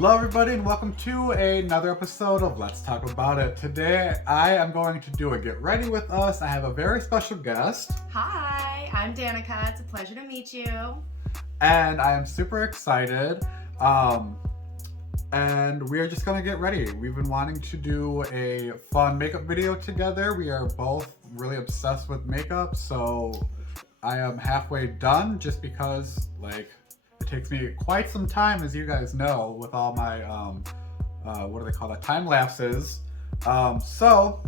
Hello everybody and welcome to another episode of Let's Talk About It. Today I am going to do a get ready with us. I have a very special guest. Hi, I'm Danica. It's a pleasure to meet you. And I am super excited. And we are just gonna get ready. We've been wanting to do a fun makeup video together. We are both really obsessed with makeup, so I am halfway done just because it takes me quite some time, as you guys know, with all my what do they call that, time lapses. So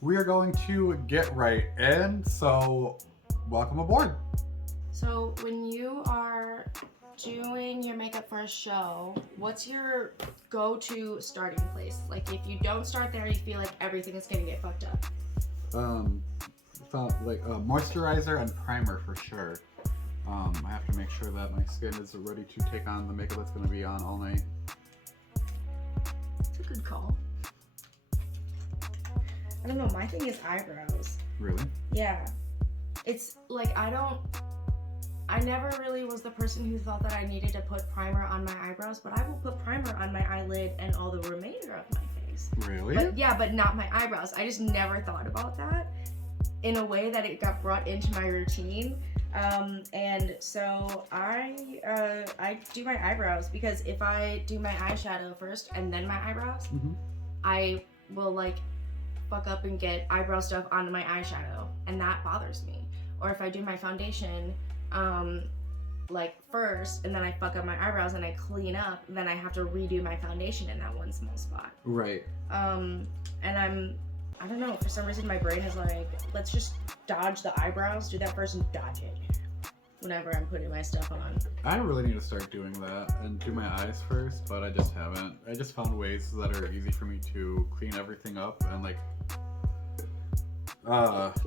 we are going to get right in. So welcome aboard. So when you are doing your makeup for a show, what's your go-to starting place? Like if you don't start there, you feel like everything is gonna get fucked up. Moisturizer and primer for sure. I have to make sure that my skin is ready to take on the makeup that's going to be on all night. It's a good call. I don't know, my thing is eyebrows. Really? Yeah. It's like I never really was the person who thought that I needed to put primer on my eyebrows, but I will put primer on my eyelid and all the remainder of my face. Really? But not my eyebrows. I just never thought about that in a way that it got brought into my routine. And so I do my eyebrows because if I do my eyeshadow first and then my eyebrows, I will fuck up and get eyebrow stuff onto my eyeshadow, and that bothers me. Or if I do my foundation first and then I fuck up my eyebrows and I clean up, then I have to redo my foundation in that one small spot. Right. And I don't know, for some reason my brain is like, let's just dodge the eyebrows, do that first and dodge it whenever I'm putting my stuff on. I really need to start doing that and do my eyes first, but I just haven't. I just found ways that are easy for me to clean everything up and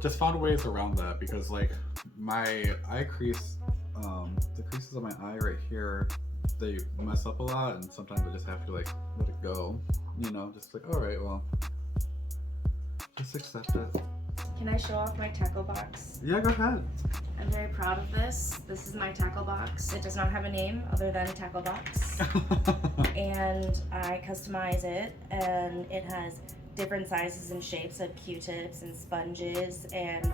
just found ways around that because my eye crease, the creases on my eye right here, they mess up a lot and sometimes I just have to let it go. Just alright, well, just accept it. Can I show off my tackle box? Yeah, go ahead. I'm very proud of this. This is my tackle box. It does not have a name other than tackle box. And I customize it, and it has different sizes and shapes of Q-tips and sponges and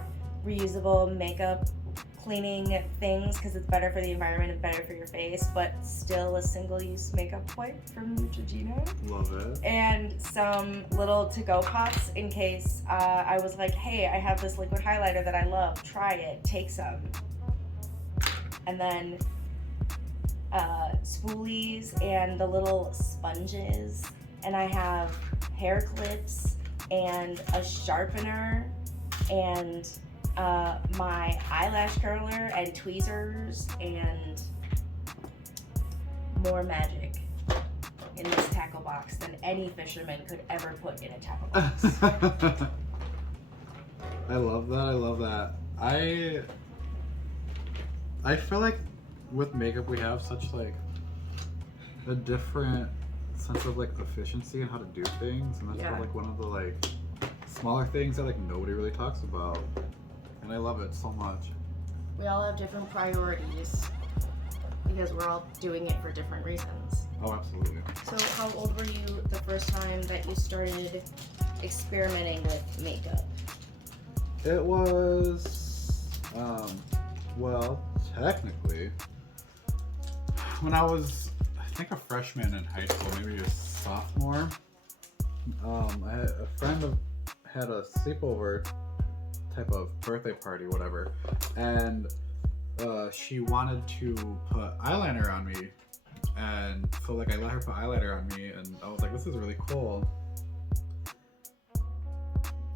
reusable makeup cleaning things because it's better for the environment and better for your face, but still a single-use makeup wipe from Neutrogena. Love it. And some little to-go pops in case I was like, hey, I have this liquid highlighter that I love, try it, take some. And then spoolies and the little sponges, and I have hair clips and a sharpener and my eyelash curler and tweezers and more magic in this tackle box than any fisherman could ever put in a tackle box. I love that. I feel like with makeup we have such a different sense of efficiency and how to do things, and that's one of the smaller things that nobody really talks about. And I love it so much. We all have different priorities because we're all doing it for different reasons. Oh, absolutely. So how old were you the first time that you started experimenting with makeup? It was, technically, when I was, I think, a freshman in high school, maybe a sophomore. A friend had a sleepover type of birthday party, whatever, and she wanted to put eyeliner on me, and so I let her put eyeliner on me, and I was like, this is really cool.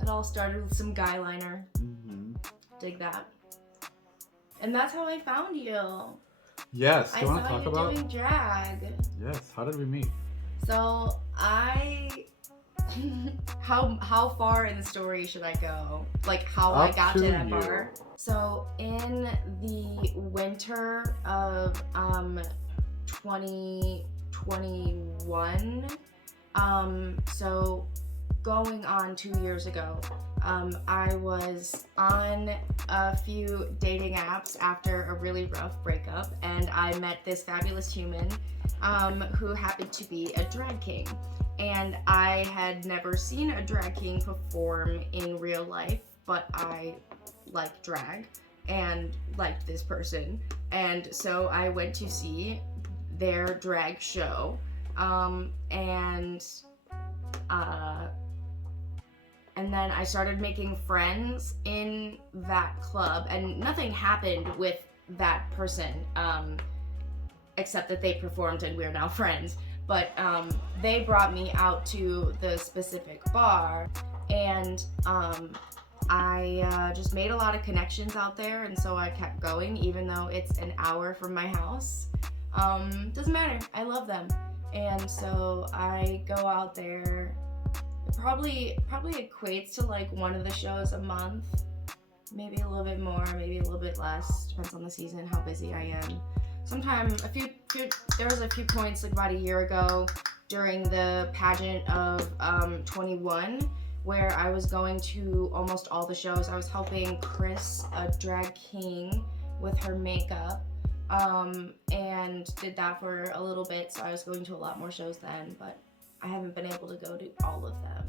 It all started with some guy liner. Dig that. And that's how I found you. Yes. Do you want to I talk saw you about? doing drag. Yes. How did we meet? So how far in the story should I go? How I got to that bar? So in the winter of 2021, going on 2 years ago. I was on a few dating apps after a really rough breakup, and I met this fabulous human who happened to be a drag king. And I had never seen a drag king perform in real life, but I like drag and liked this person. And so I went to see their drag show. And then I started making friends in that club, and nothing happened with that person, except that they performed and we're now friends. But they brought me out to the specific bar, and I just made a lot of connections out there, and so I kept going, even though it's an hour from my house. Doesn't matter, I love them. And so I go out there, it probably equates to like one of the shows a month, maybe a little bit more, maybe a little bit less, depends on the season, how busy I am. Sometimes there was a few points like about a year ago during the pageant of 21 where I was going to almost all the shows. I was helping Chris, a drag king, with her makeup, and did that for a little bit, so I was going to a lot more shows then, but I haven't been able to go to all of them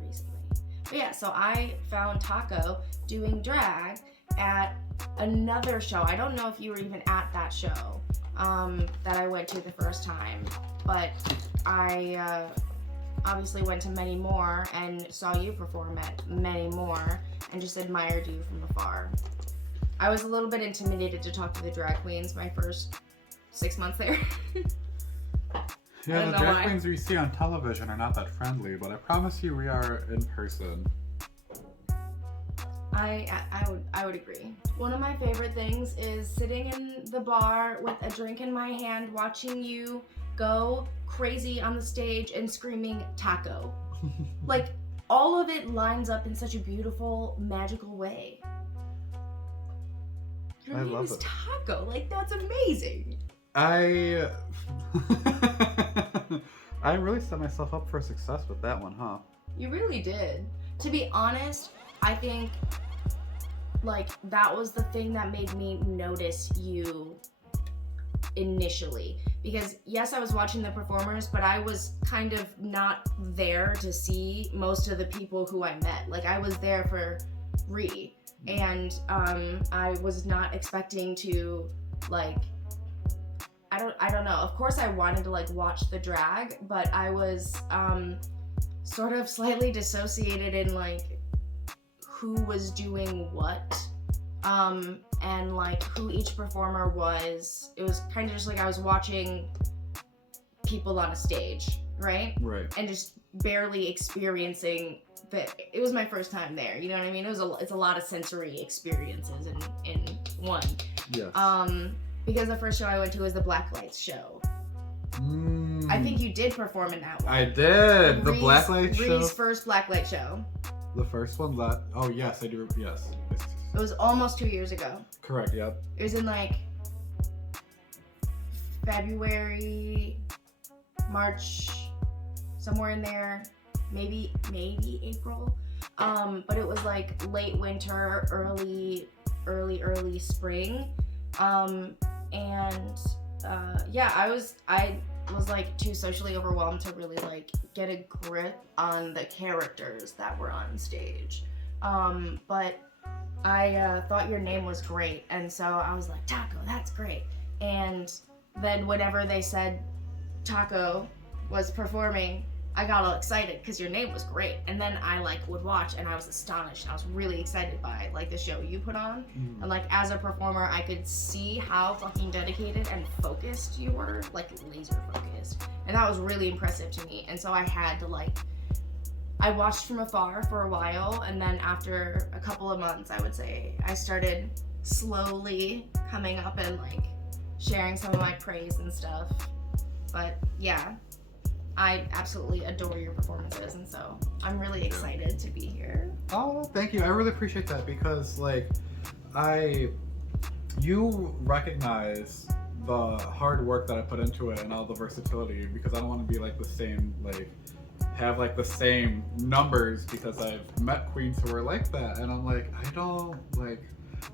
recently. But yeah, so I found Taco doing drag at another show. I don't know if you were even at that show that I went to the first time, but I obviously went to many more and saw you perform at many more and just admired you from afar. I was a little bit intimidated to talk to the drag queens my first 6 months there. Yeah, the drag queens we see on television are not that friendly, but I promise you we are in person. I would agree. One of my favorite things is sitting in the bar with a drink in my hand, watching you go crazy on the stage and screaming taco. Like, all of it lines up in such a beautiful, magical way. Your name is Taco. Like, that's amazing. I really set myself up for success with that one, huh? You really did. To be honest, I think like that was the thing that made me notice you initially, because yes, I was watching the performers, but I was kind of not there to see most of the people who I met. Like, I was there for Ree, and I was not expecting to like, I don't know. Of course I wanted to like watch the drag, but I was sort of slightly dissociated in like who was doing what, and like who each performer was. It was kind of just like I was watching people on a stage, right? Right. And just barely experiencing that. It was my first time there, you know what I mean? It's a lot of sensory experiences in one. Yes. Because the first show I went to was the Black Lights show. I think you did perform in that one. I did. The Black Light show. Ree's first Black Light show. The first one? Oh, yes, I do. Yes. It was almost 2 years ago. Correct, yep. It was in like February, March, somewhere in there. Maybe April. But it was like late winter, early spring. Yeah, I was like too socially overwhelmed to really like get a grip on the characters that were on stage. But I thought your name was great, and so I was like, Taco, that's great. And then whenever they said Taco was performing, I got all excited because your name was great. And then I like would watch, and I was astonished. I was really excited by like the show you put on. And like as a performer, I could see how fucking dedicated and focused you were, like laser focused. And that was really impressive to me. And so I had to like, I watched from afar for a while, and then after a couple of months, I would say, I started slowly coming up and like sharing some of my praise and stuff. But yeah, I absolutely adore your performances, and so I'm really excited to be here. Oh, thank you. I really appreciate that, because like you recognize the hard work that I put into it and all the versatility, because I don't want to be like the same like have like the same numbers because I've met queens who are like that, and I'm like, I don't like,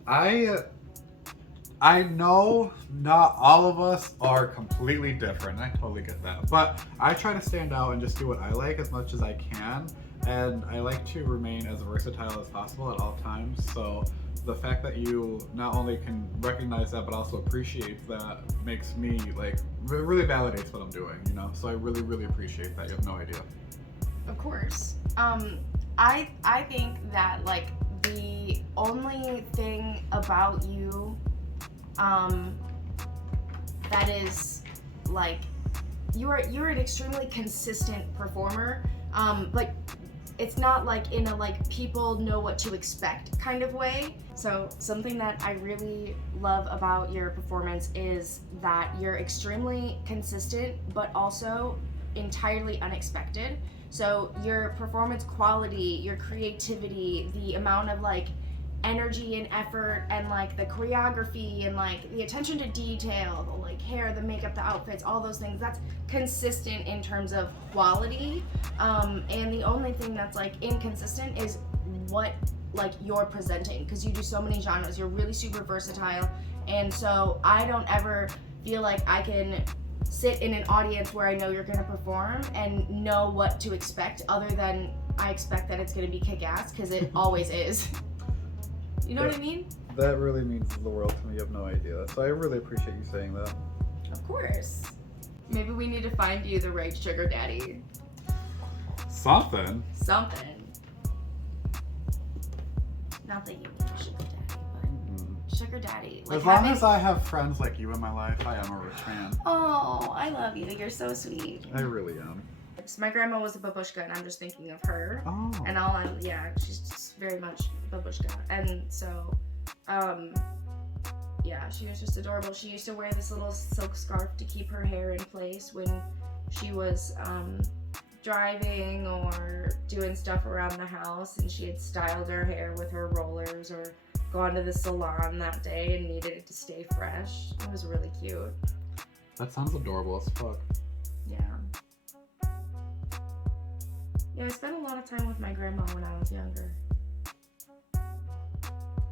I know not all of us are completely different. I totally get that. But I try to stand out and just do what I like as much as I can. And I like to remain as versatile as possible at all times. So the fact that you not only can recognize that, but also appreciate that makes me like, really validates what I'm doing, you know? So I really, really appreciate that. You have no idea. Of course. I think that like the only thing about you that is like you're an extremely consistent performer. Like it's not like in a like people know what to expect kind of way. So something that I really love about your performance is that you're extremely consistent but also entirely unexpected. So your performance quality, your creativity, the amount of like energy and effort and like the choreography and like the attention to detail, the like hair, the makeup, the outfits, all those things, that's consistent in terms of quality. And the only thing that's like inconsistent is what like you're presenting, because you do so many genres. You're really super versatile, and so I don't ever feel like I can sit in an audience where I know you're going to perform and know what to expect, other than I expect that it's going to be kick-ass, because it always is. You know what I mean? That really means the world to me. You have no idea. So I really appreciate you saying that. Of course. Maybe we need to find you the right sugar daddy. Something. Not that you need a sugar daddy, but sugar daddy. Like as long as I have friends like you in my life, I am a rich man. Oh, I love you. You're so sweet. I really am. So my grandma was a babushka, and I'm just thinking of her. Oh. And she's just very much babushka. And so, yeah, she was just adorable. She used to wear this little silk scarf to keep her hair in place when she was driving or doing stuff around the house, and she had styled her hair with her rollers or gone to the salon that day and needed it to stay fresh. It was really cute. That sounds adorable as fuck. Yeah. Yeah, I spent a lot of time with my grandma when I was younger.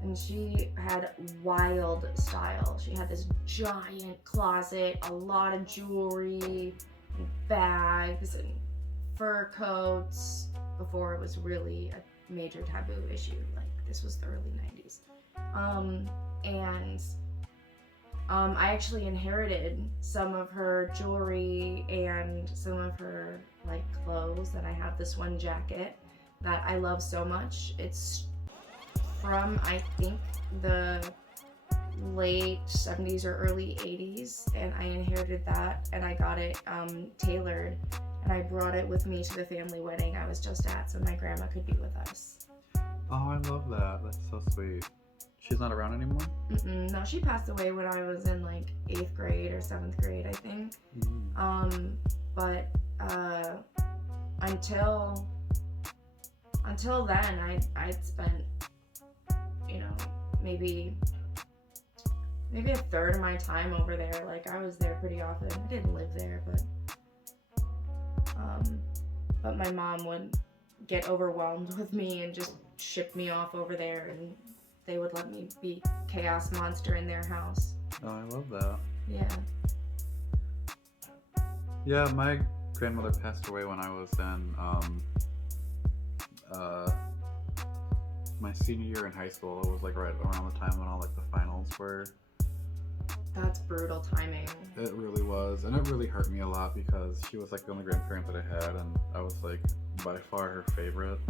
And she had wild style. She had this giant closet, a lot of jewelry, and bags, and fur coats, before it was really a major taboo issue. Like, this was the early 90s. I actually inherited some of her jewelry and some of her like clothes, and I have this one jacket that I love so much. It's from, I think, the late 70s or early 80s, and I inherited that, and I got it tailored, and I brought it with me to the family wedding I was just at, so my grandma could be with us. Oh, I love that. That's so sweet. She's not around anymore? No, she passed away when I was in like 8th grade or 7th grade, I think. But until then, I'd spent, you know, maybe a third of my time over there. Like, I was there pretty often. I didn't live there, but my mom would get overwhelmed with me and just ship me off over there, and they would let me be chaos monster in their house. Oh, I love that. Yeah. Yeah, my grandmother passed away when I was in my senior year in high school. It was like right around the time when all like the finals were. That's brutal timing. It really was, and it really hurt me a lot because she was like the only grandparent that I had, and I was like by far her favorite.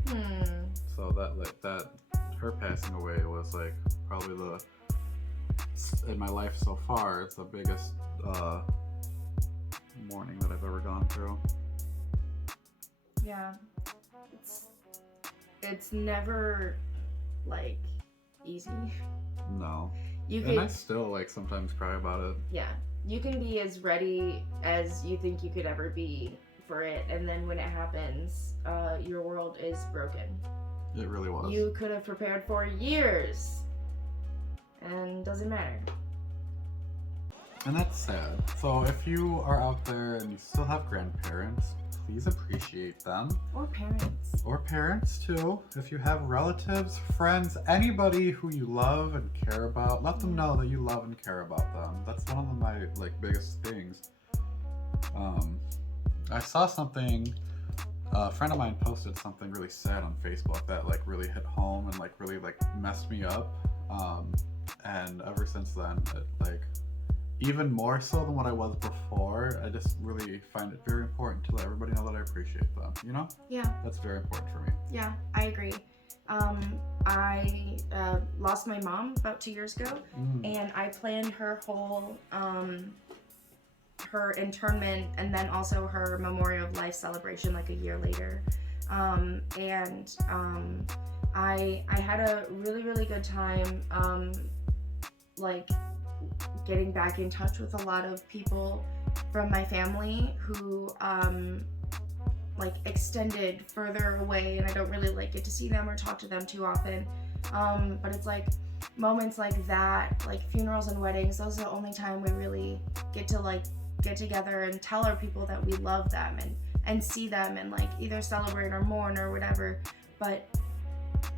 So that her passing away was like probably in my life so far, it's the biggest mourning that I've ever gone through. Yeah, it's never like easy. No. And I still like sometimes cry about it. Yeah, you can be as ready as you think you could ever be for it, and then when it happens, your world is broken. It really was. You could have prepared for years, and doesn't matter. And that's sad. So if you are out there and you still have grandparents, please appreciate them. Or parents. Or parents too. If you have relatives, friends, anybody who you love and care about, let them know that you love and care about them. That's one of my like biggest things. I saw something, a friend of mine posted something really sad on Facebook that like really hit home and like really like messed me up. And ever since then, it, like even more so than what I was before, I just really find it very important to let everybody know that I appreciate them, you know? Yeah. That's very important for me. Yeah, I agree. I lost my mom about 2 years ago, and I planned her whole her internment and then also her memorial of life celebration like a year later. I had a really good time like getting back in touch with a lot of people from my family who like extended further away, and I don't really like get to see them or talk to them too often. But it's like moments like that, like funerals and weddings, those are the only time we really get to like get together and tell our people that we love them and see them and like either celebrate or mourn or whatever. But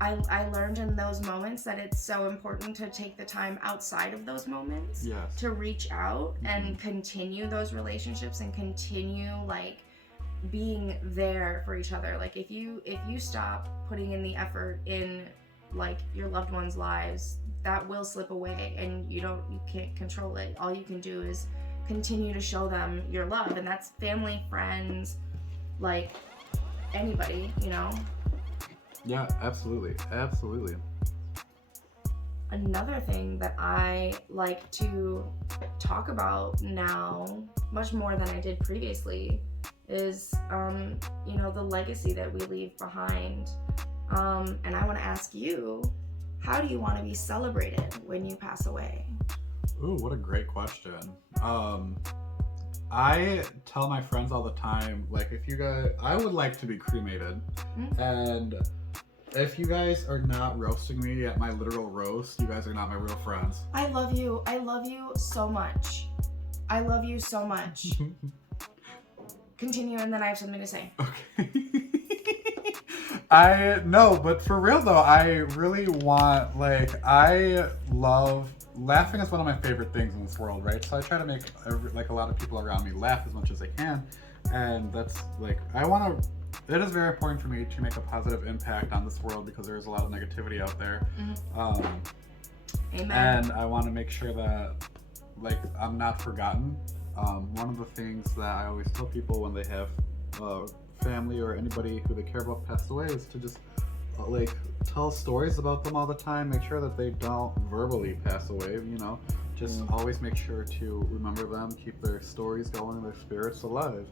I learned in those moments that it's so important to take the time outside of those moments to reach out and continue those relationships and continue like being there for each other. Like if you stop putting in the effort in like your loved ones' lives, that will slip away and you can't control it. All you can do is continue to show them your love, and that's family, friends, like anybody, you know? Yeah, absolutely. Another thing that I like to talk about now, much more than I did previously, is you know, the legacy that we leave behind. And I want to ask you, how do you want to be celebrated when you pass away? Ooh, what a great question. I tell my friends all the time, like, I would like to be cremated, and if you guys are not roasting me at my literal roast, you guys are not my real friends. I love you so much. I love you so much. Continue, and then I have something to say. Okay. But for real though, I really want, like, I love laughing is one of my favorite things in this world, right? So I try to make a lot of people around me laugh as much as I can, and that's like it is very important for me to make a positive impact on this world because there is a lot of negativity out there. Amen. And I want to make sure that like I'm not forgotten. One of the things that I always tell people when they have family or anybody who they care about passed away is to just like tell stories about them all the time. Make sure that they don't verbally pass away, you know. Just always make sure to remember them, keep their stories going, their spirits alive.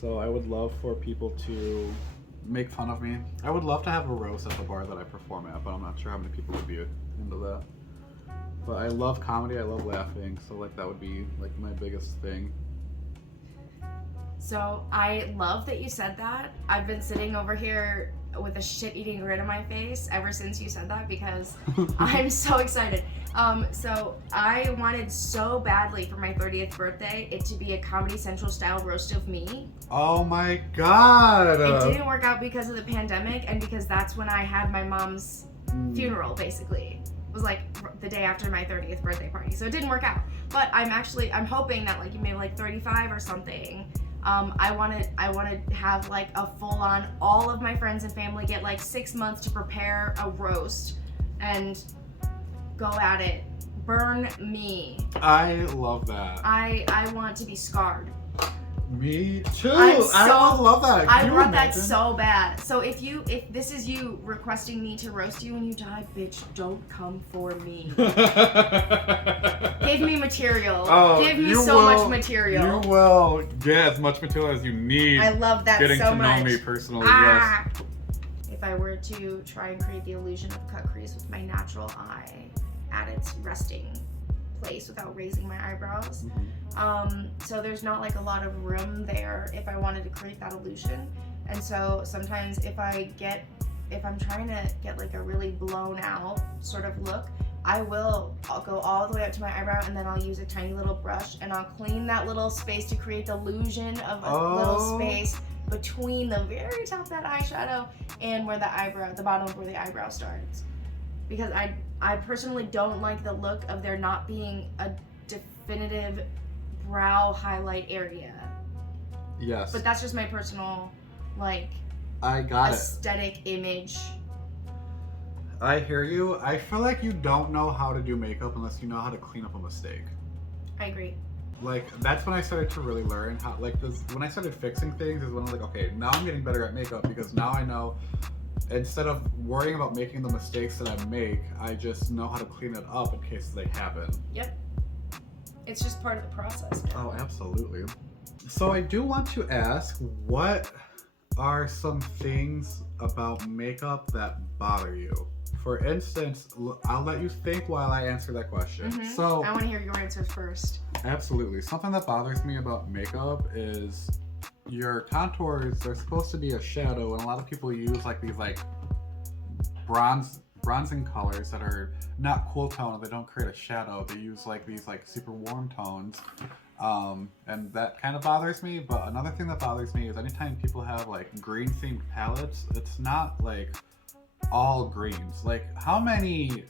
So I would love for people to make fun of me. I would love to have a roast at the bar that I perform at, but I'm not sure how many people would be into that. But I love comedy, I love laughing, so like that would be like my biggest thing. So I love that you said that. I've been sitting over here with a shit-eating grin on my face ever since you said that because I'm so excited. So I wanted so badly for my 30th birthday it to be a Comedy Central style roast of me. Oh my god! It didn't work out because of the pandemic and because that's when I had my mom's funeral, basically. It was like the day after my 30th birthday party, so it didn't work out. But I'm hoping that like maybe like 35 or something. I want to have like a full-on, all of my friends and family get like 6 months to prepare a roast and go at it. Burn me. I love that. I want to be scarred. Me too. I would love that. I want that so bad. So if this is you requesting me to roast you when you die, bitch, don't come for me. Give me material. Give me so much material. You will get as much material as you need. I love that getting so to much. know me personally, yes. If I were to try and create the illusion of a cut crease with my natural eye at its resting place without raising my eyebrows. So there's not like a lot of room there if I wanted to create that illusion. And so sometimes if I'm trying to get like a really blown out sort of look, I'll go all the way up to my eyebrow and then I'll use a tiny little brush and I'll clean that little space to create the illusion of a little space between the very top of that eyeshadow and where the bottom of where the eyebrow starts. Because I personally don't like the look of there not being a definitive brow highlight area. Yes. But that's just my personal, like, I got aesthetic image. I hear you. I feel like you don't know how to do makeup unless you know how to clean up a mistake. I agree. Like, that's when I started to really learn how, like, when I started fixing things is when I was like, okay, now I'm getting better at makeup because now I know, instead of worrying about making the mistakes that I make, I just know how to clean it up in case they happen. Yep. It's just part of the process. Oh, absolutely. So I do want to ask, what are some things about makeup that bother you? For instance, I'll let you think while I answer that question. Mm-hmm. So I want to hear your answers first. Absolutely. Something that bothers me about makeup is your contours are supposed to be a shadow, and a lot of people use like these like bronzing colors that are not cool tone. They don't create a shadow. They use like these like super warm tones. And that kind of bothers me. But another thing that bothers me is anytime people have like green themed palettes, it's not like all greens. Like, how many,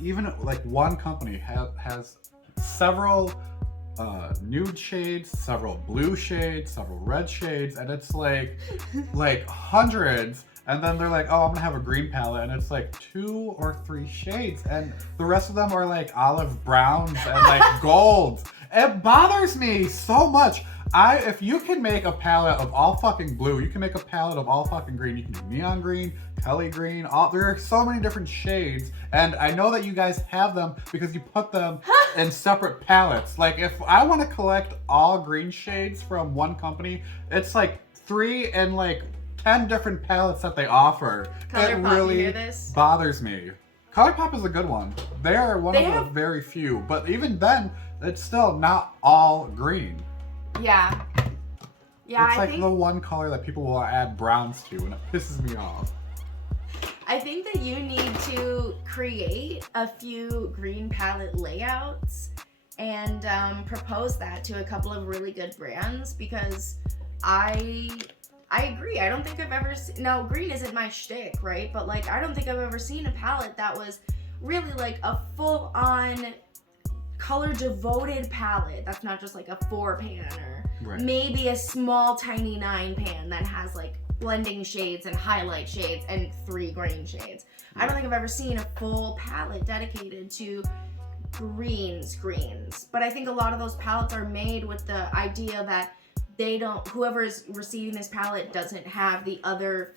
even like one company has several nude shades, several blue shades, several red shades, and it's like hundreds. And then they're like, oh, I'm gonna have a green palette, and it's like 2 or 3 shades, and the rest of them are like olive browns and like golds. It bothers me so much. If you can make a palette of all fucking blue, you can make a palette of all fucking green. You can do neon green, Kelly green. There are so many different shades, and I know that you guys have them because you put them in separate palettes. Like, if I want to collect all green shades from one company, it's like 3 and like 10 different palettes that they offer. ColourPop, it really you hear this? bothers me. ColourPop is a good one. They are one of the very few, but even then, it's still not all green. Yeah. Yeah, it's I like think the one color that people will add browns to, and it pisses me off. I think that you need to create a few green palette layouts and propose that to a couple of really good brands, because I agree. I don't think I've ever seen, now green isn't my shtick, right? But like, I don't think I've ever seen a palette that was really like a full-on color devoted palette. That's not just like a 4-pan or maybe a small tiny 9-pan that has like blending shades and highlight shades and 3 green shades. I don't think I've ever seen a full palette dedicated to greens. But I think a lot of those palettes are made with the idea that whoever is receiving this palette doesn't have the other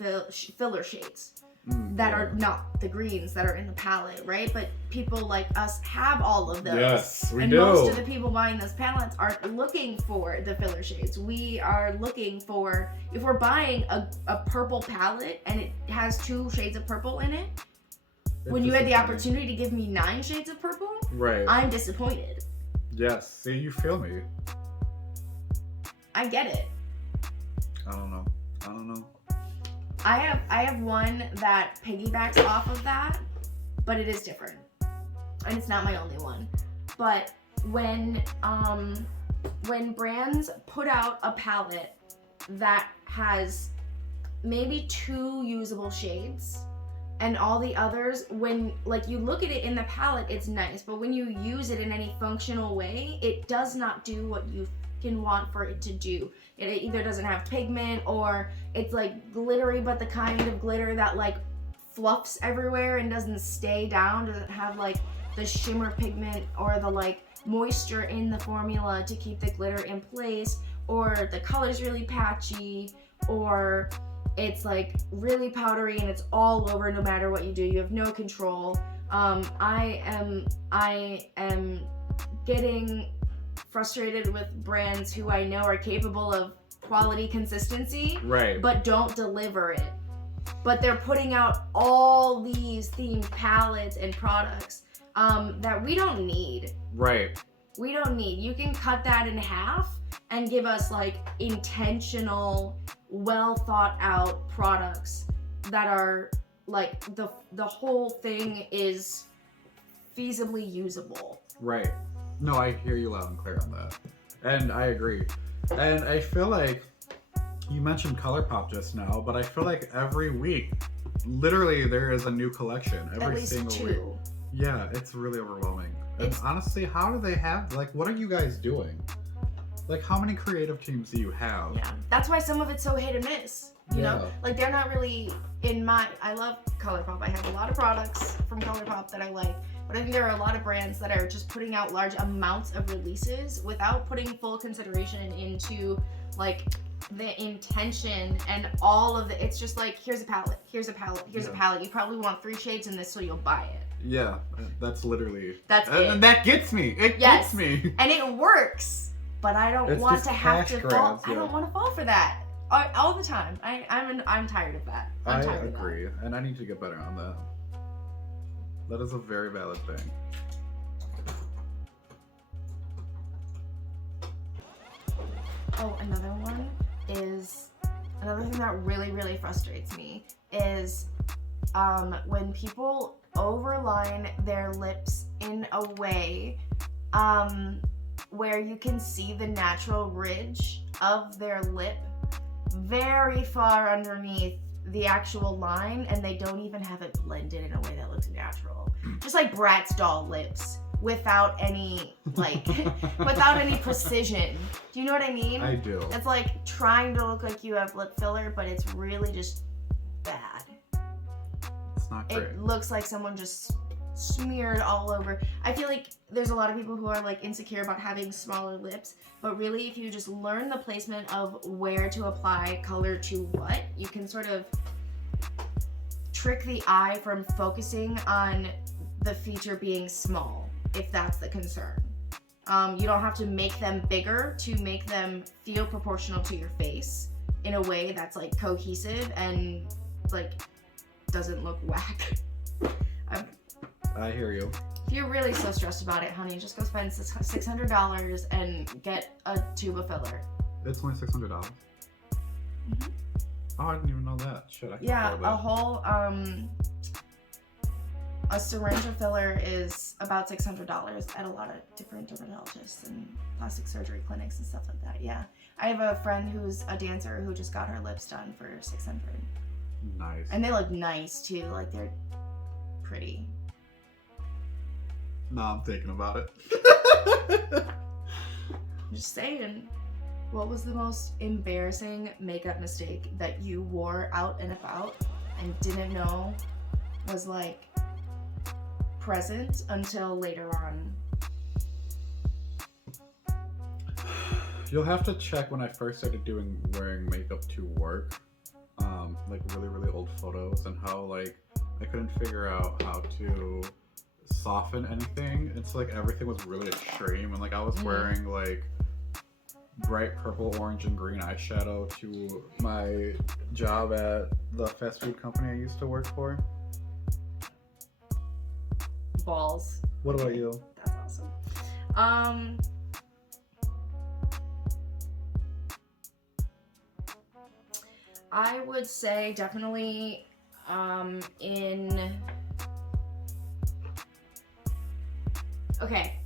filler shades that are not the greens that are in the palette, right? But people like us have all of those. Yes, we and do. Most of the people buying those palettes aren't looking for the filler shades. We are looking for, if we're buying a purple palette and it has 2 shades of purple in it, when you had the opportunity to give me 9 shades of purple, I'm disappointed. Yes, see, you feel me. I get it. I don't know. I have one that piggybacks off of that, but it is different. And it's not my only one. But when brands put out a palette that has maybe 2 usable shades, and all the others, when like you look at it in the palette, it's nice, but when you use it in any functional way, it does not do what you can want for it to do. It either doesn't have pigment, or it's like glittery, but the kind of glitter that like fluffs everywhere and doesn't stay down, doesn't have like the shimmer pigment or the like moisture in the formula to keep the glitter in place, or the color's really patchy, or it's like really powdery and it's all over no matter what you do. You have no control. I am getting frustrated with brands who I know are capable of quality consistency, but don't deliver it. But they're putting out all these themed palettes and products that we don't need. We don't need. You can cut that in half and give us like intentional, well thought out products that are like the whole thing is feasibly usable. No, I hear you loud and clear on that. And I agree. And I feel like You mentioned ColourPop just now, but I feel like every week, literally, there is a new collection every At least single two. week. Yeah, it's really overwhelming. And honestly, how do they have, like, what are you guys doing? Like, how many creative teams do you have? Yeah, that's why some of it's so hit and miss. You know, Yeah. like they're not really in my. I love ColourPop. I have a lot of products from ColourPop that I like, but I think there are a lot of brands that are just putting out large amounts of releases without putting full consideration into like the intention and all of the. It's just like here's a palette, here's a palette, here's a palette. You probably want 3 shades in this, so you'll buy it. Yeah, that's literally. That's it. And that gets me. It Yes. gets me. And it works, but I don't It's want just to have to cash fall. grabs, I don't yeah. want to fall for that all the time. I'm tired of that. I'm I tired of that. agree, and I need to get better on that. That is a very valid thing. Oh, another one is another thing that really, really frustrates me is when people overline their lips in a way where you can see the natural ridge of their lip very far underneath the actual line, and they don't even have it blended in a way that looks natural. Just like Bratz doll lips without any like without any precision. Do you know what I mean? I do. It's like trying to look like you have lip filler, but it's really just bad. It's not great. It looks like someone just smeared all over. I feel like there's a lot of people who are like insecure about having smaller lips, but really if you just learn the placement of where to apply color to what, you can sort of trick the eye from focusing on the feature being small, if that's the concern. You don't have to make them bigger to make them feel proportional to your face in a way that's like cohesive and like doesn't look whack. I hear you. If you're really so stressed about it, honey, just go spend $600 and get a tube of filler. It's only $600. Mhm. Oh, I didn't even know that. Shit, I can Yeah, afford that. a whole a syringe of filler is about $600 at a lot of different dermatologists and plastic surgery clinics and stuff like that. Yeah, I have a friend who's a dancer who just got her lips done for $600, Nice. and they look nice too. Like they're pretty. No, I'm thinking about it. I'm just saying. What was the most embarrassing makeup mistake that you wore out and about and didn't know was like present until later on? You'll have to check when I first started wearing makeup to work, like really old photos, and how like I couldn't figure out how to soften anything. It's like everything was really extreme, and like I was wearing like bright purple, orange, and green eyeshadow to my job at the fast food company I used to work for. Balls. What about you? That's awesome. I would say definitely okay.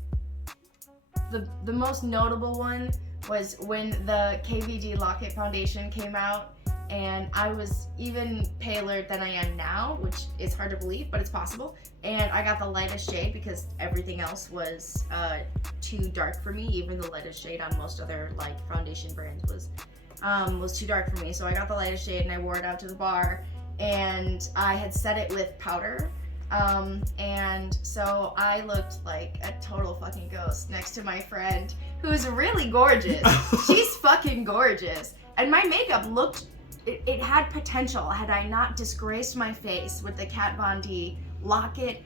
The most notable one was when the KVD Lock-It Foundation came out, and I was even paler than I am now, which is hard to believe, but it's possible. And I got the lightest shade because everything else was too dark for me. Even the lightest shade on most other like foundation brands was too dark for me. So I got the lightest shade and I wore it out to the bar, and I had set it with powder. And so I looked like a total fucking ghost next to my friend who's really gorgeous. She's fucking gorgeous. And my makeup looked, it had potential had I not disgraced my face with the Kat Von D Lock-It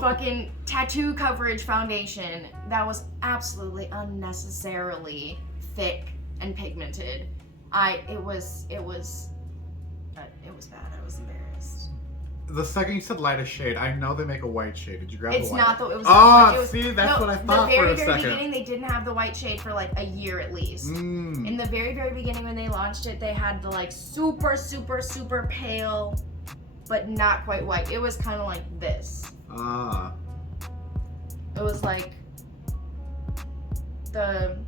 fucking tattoo coverage foundation that was absolutely unnecessarily thick and pigmented. It was bad. I was embarrassed. The second you said lightest shade, I know they make a white shade. Did you grab the white? It's not the. It was. Oh, it was, see, that's no, what I thought the very, for a very second. beginning, they didn't have the white shade for like a year at least. In the very, very beginning when they launched it, they had the like super, super, super pale, but not quite white. It was kind of like this. Ah. It was like the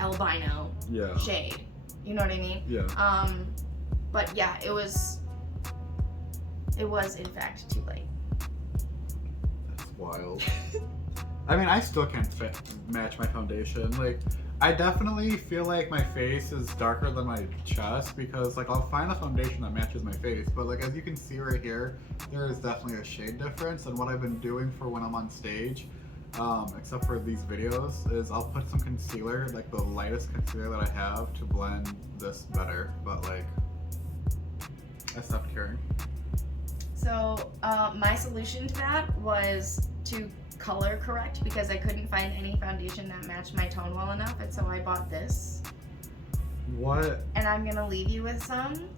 albino Yeah. shade. You know what I mean? Yeah. But yeah, it was in fact too late. That's wild. I mean, I still can't match my foundation. Like, I definitely feel like my face is darker than my chest because, like, I'll find a foundation that matches my face. But, like, as you can see right here, there is definitely a shade difference. And what I've been doing for when I'm on stage, except for these videos, is I'll put some concealer, like the lightest concealer that I have, to blend this better. But, like, I stopped caring. So my solution to that was to color correct because I couldn't find any foundation that matched my tone well enough, and so I bought this. What? And I'm gonna leave you with some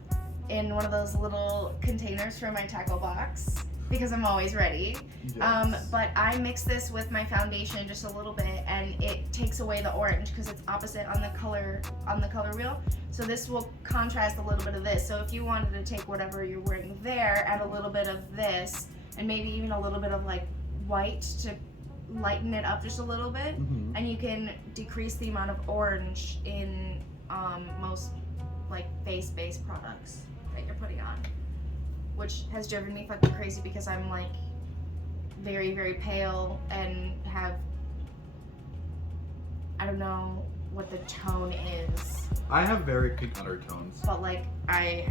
in one of those little containers for my tackle box because I'm always ready. Yes. But I mix this with my foundation just a little bit, and it takes away the orange because it's opposite on the color wheel. So this will contrast a little bit of this. So if you wanted to take whatever you're wearing there, add a little bit of this, and maybe even a little bit of like white to lighten it up just a little bit, and you can decrease the amount of orange in most like face-based products that you're putting on, which has driven me fucking crazy because I'm like very, very pale and have, I don't know what the tone is, I have very pink undertones. but like I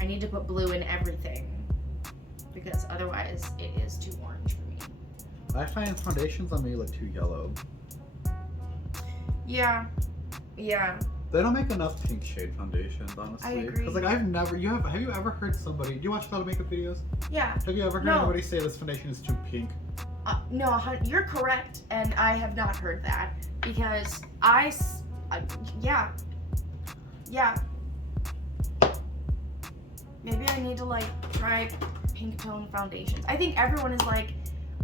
need to put blue in everything because otherwise it is too orange for me. I find foundations on me look too yellow. Yeah. They don't make enough pink shade foundations, honestly. I agree. Because like have you ever heard somebody? Do you watch a lot of makeup videos? Yeah. Have you ever heard No. anybody say this foundation is too pink? No, you're correct, and I have not heard that because yeah. Maybe I need to like try pink tone foundations. I think everyone is like,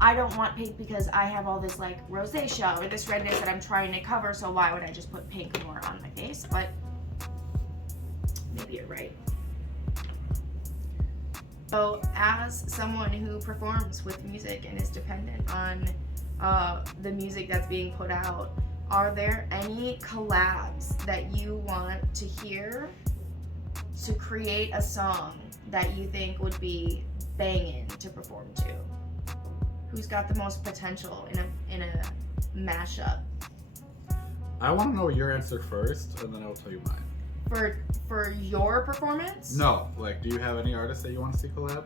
I don't want pink because I have all this like rosacea or this redness that I'm trying to cover, so why would I just put pink more on my face? But maybe you're right. So as someone who performs with music and is dependent on the music that's being put out, are there any collabs that you want to hear to create a song that you think would be banging to perform to? Who's got the most potential in a mashup? I want to know your answer first, and then I will tell you mine. For your performance? No, like, do you have any artists that you want to see collab?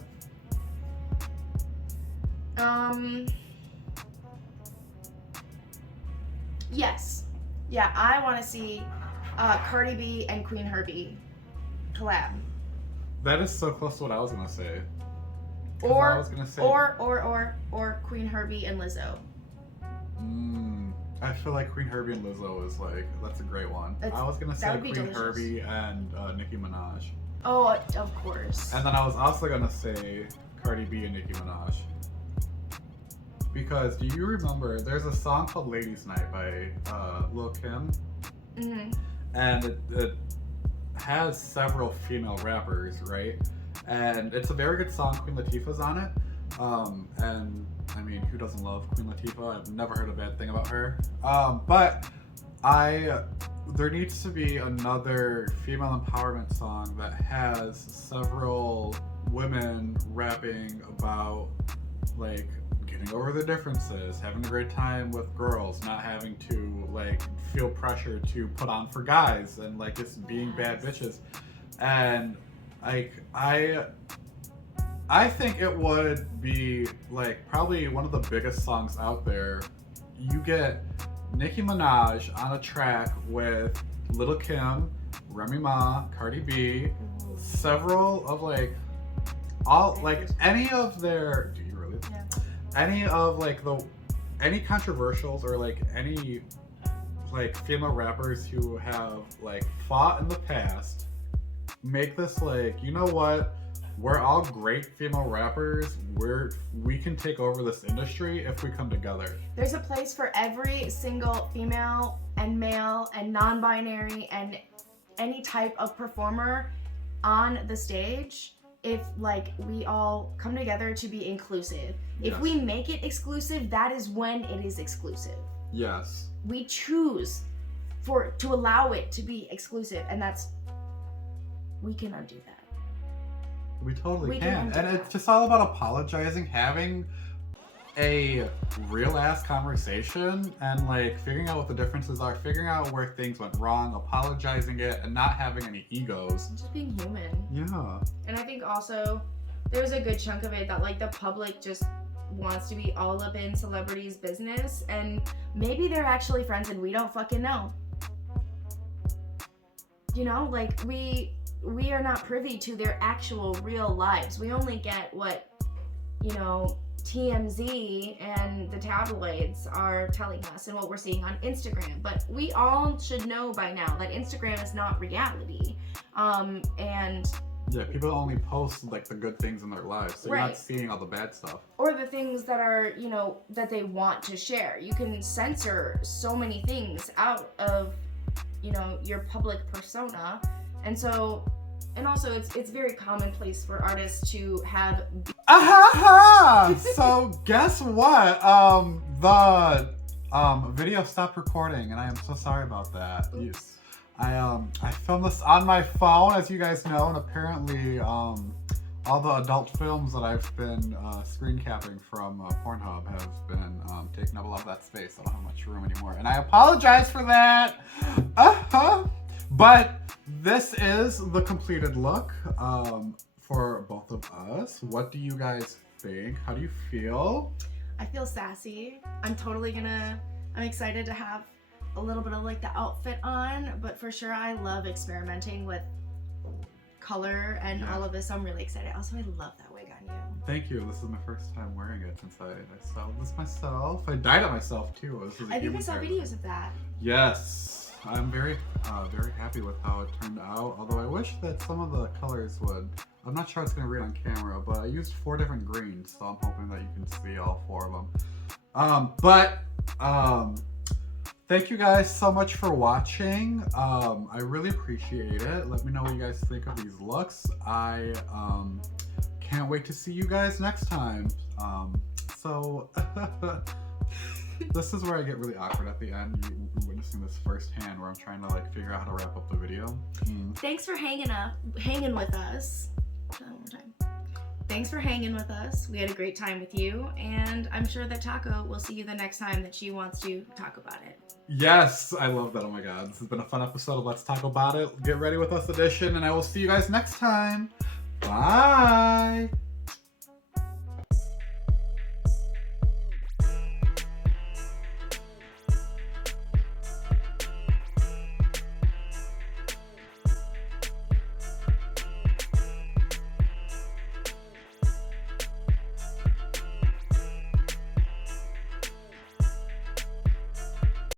Yes. Yeah, I want to see Cardi B and Queen Herbie collab. That is so close to what I was gonna say. 'Cause Or I was gonna say, or Queen Herbie and Lizzo. I feel like Queen Herbie and Lizzo is like, that's a great one. I was gonna say would be Queen delicious. Herbie and Nicki Minaj. Oh, of course. And then I was also gonna say Cardi B and Nicki Minaj. Because do you remember there's a song called Ladies Night by Lil Kim? Mm-hmm. And it has several female rappers, right? And it's a very good song. Queen Latifah's on it. And I mean, who doesn't love Queen Latifah? I've never heard a bad thing about her. But there needs to be another female empowerment song that has several women rapping about like getting over their differences, having a great time with girls, not having to like feel pressure to put on for guys, and like just being bad bitches. And like I think it would be like probably one of the biggest songs out there. You get Nicki Minaj on a track with Lil Kim, Remy Ma, Cardi B, several of like all like any of their. Do you really? Yeah. Any of like any controversials or like any like female rappers who have like fought in the past, make this like, you know what? We're all great female rappers. We can take over this industry if we come together. There's a place for every single female and male and non-binary and any type of performer on the stage if like we all come together to be inclusive. If Yes. we make it exclusive, that is when it is exclusive. Yes. We choose to allow it to be exclusive, and we can undo that. We totally We can. can And undo it's that. just all about apologizing, having a real ass conversation, and like figuring out what the differences are, figuring out where things went wrong, apologizing it, and not having any egos. Just being human. Yeah. And I think also there's a good chunk of it that like the public just wants to be all up in celebrities' business, and maybe they're actually friends and we don't fucking know. You know, like we are not privy to their actual real lives. We only get what, you know, TMZ and the tabloids are telling us and what we're seeing on Instagram. But we all should know by now that Instagram is not reality. And Yeah, people only post like the good things in their lives, so you're Right. not seeing all the bad stuff. or the things that are, you know, that they want to share. You can censor so many things out of, you know, your public persona. And so, and also it's very commonplace for artists to have Aha! So guess what? The video stopped recording, and I am so sorry about that. Oops. I filmed this on my phone, as you guys know, and apparently all the adult films that I've been screen capping from Pornhub have been taking up a lot of that space. I don't have much room anymore, and I apologize for that. But this is the completed look for both of us. What do you guys think? How do you feel? I feel sassy. I'm excited to have a little bit of like the outfit on, but for sure I love experimenting with color and Yeah. all of this. So I'm really excited. Also, I love that wig on you. Thank you. This is my first time wearing it since I styled this myself. I dyed it myself too. This is a I think I human saw hair. videos of that. Yes, I'm very happy with how it turned out. Although I wish that some of the colors would. I'm not sure it's gonna read on camera, but I used 4 different greens, so I'm hoping that you can see all 4 of them. Thank you guys so much for watching. I really appreciate it. Let me know what you guys think of these looks. I can't wait to see you guys next time. So this is where I get really awkward at the end. You're witnessing this firsthand, where I'm trying to like figure out how to wrap up the video. Thanks for hanging with us. One more time. Thanks for hanging with us. We had a great time with you, and I'm sure that Taco will see you the next time that she wants to talk about it. Yes, I love that. Oh my god, this has been a fun episode of Let's Talk About It. Get ready with us edition, and I will see you guys next time. Bye.